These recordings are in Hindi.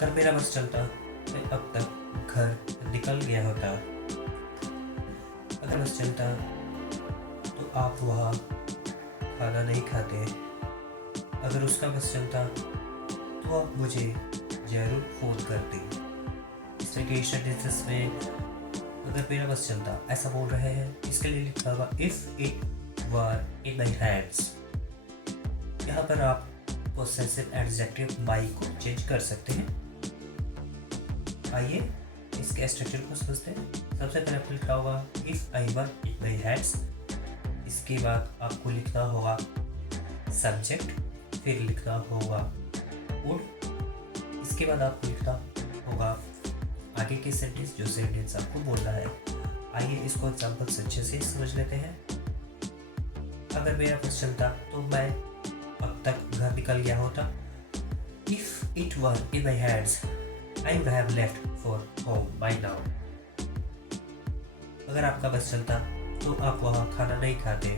अगर मेरा बस चलता मैं अब तक घर निकल गया होता। अगर बस चलता तो आप वहाँ खाना नहीं खाते। अगर उसका बस चलता तो आप मुझे ज़रूर फ़ोन करते। इस तरह के सेंटेंसेस में अगर मेरा बस चलता ऐसा बोल रहे हैं, इसके लिए लिखा होगा if it were in my hands. यहाँ पर आप पोसेसिव एडजेक्टिव माई को चेंज कर सकते हैं। आइए इसके स्ट्रक्चर को समझते हैं। सबसे पहले आपको लिखना होगा if I were in my hands. इसके बाद आपको लिखना होगा सब्जेक्ट, फिर लिखना होगा वुड। इसके बाद आपको लिखना होगा आगे के सेंटेंस, जो सेंटेंस आपको बोलना है। आइए इसको एग्जाम्पल से अच्छे से समझ लेते हैं। अगर मेरा बस चलता तो मैं अब तक घर निकल गया होता। If it were in my hands I would have left for home by now. अगर आपका बस चलता तो आप वहाँ खाना नहीं खाते।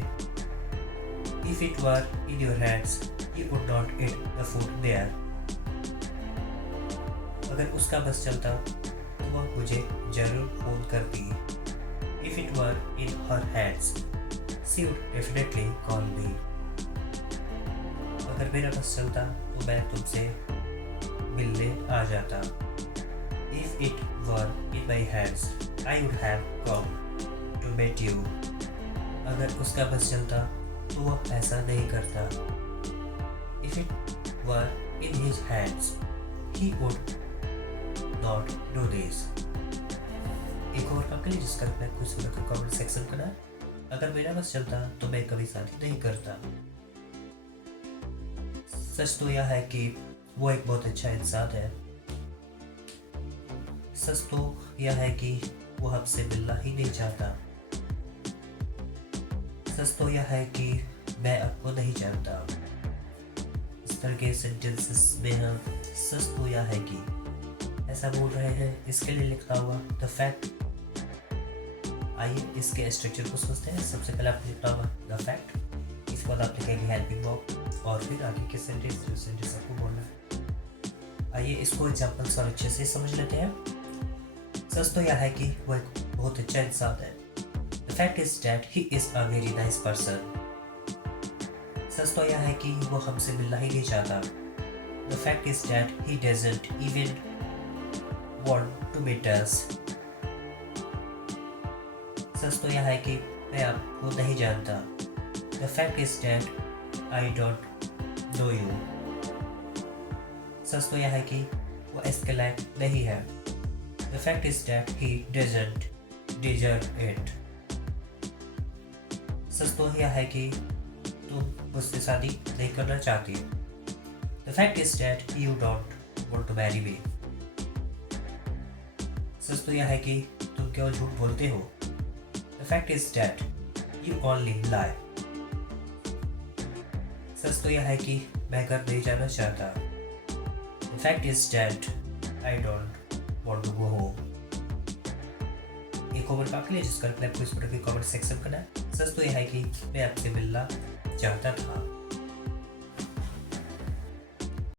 If it were in your hands you would not eat the food there. अगर उसका बस चलता तो वह मुझे जरूर फोन करती। If it were in her hands she would definitely call मी। अगर मेरा बस चलता तो मैं तुमसे मिलने आ जाता। If it were in my hands I would have come to meet you. अगर उसका बस चलता तो वह ऐसा नहीं करता। If it were in his hands he would not do this. एक और काम के लिए जिसका मैं कुछ कमेंट सेक्शन करना है। अगर मेरा बस चलता तो मैं कभी शादी नहीं करता। सच तो यह है कि वो एक बहुत अच्छा इंसान है। सच तो यह है कि वो हमसे मिलना ही नहीं चाहता। सच तो यह है कि मैं आपको नहीं जानता। इस तरह के सेंटेंसेस में हम सच तो यह है कि ऐसा बोल रहे हैं। इसके लिए लिखना हुआ द फैक्ट। आइए इसके स्ट्रक्चर को समझते हैं। सबसे पहले आपको लिखना होगा द फैक्ट। इसके बाद आप लिखेंगे हेल्पिंग वर्ब और फिर आगे के सेंटेंस, जो सेंटेंस आपको बोलना है। आइए इसको एग्जाम्पल से अच्छे से समझ लेते हैं। सच तो यह है कि वो एक बहुत अच्छा इंसान है। The fact is that he is a very nice person. सच तो यह है कि वो हमसे मिलना ही नहीं चाहता। The fact is that he doesn't even want to meet us. सच तो यह है कि मैं आपको नहीं जानता। The fact is that I don't know you. सच तो यह है कि वो इसके लायक नहीं है। The fact is that he doesn't deserve it. सच तो यह है कि तुम मुझसे शादी नहीं करना चाहती। The fact is that you don't want to marry me. सच तो यह है कि तुम केवल झूठ बोलते हो। The fact is that you only lie. सच तो यह है कि मैं घर नहीं जाना चाहता। The fact is that I don't want to go home. एक ओवर काफी है जिसका रिप्लाई आपको इस पर कमेंट सेक्शन करना है। सच तो यह है कि मैं आपसे मिलना चाहता था।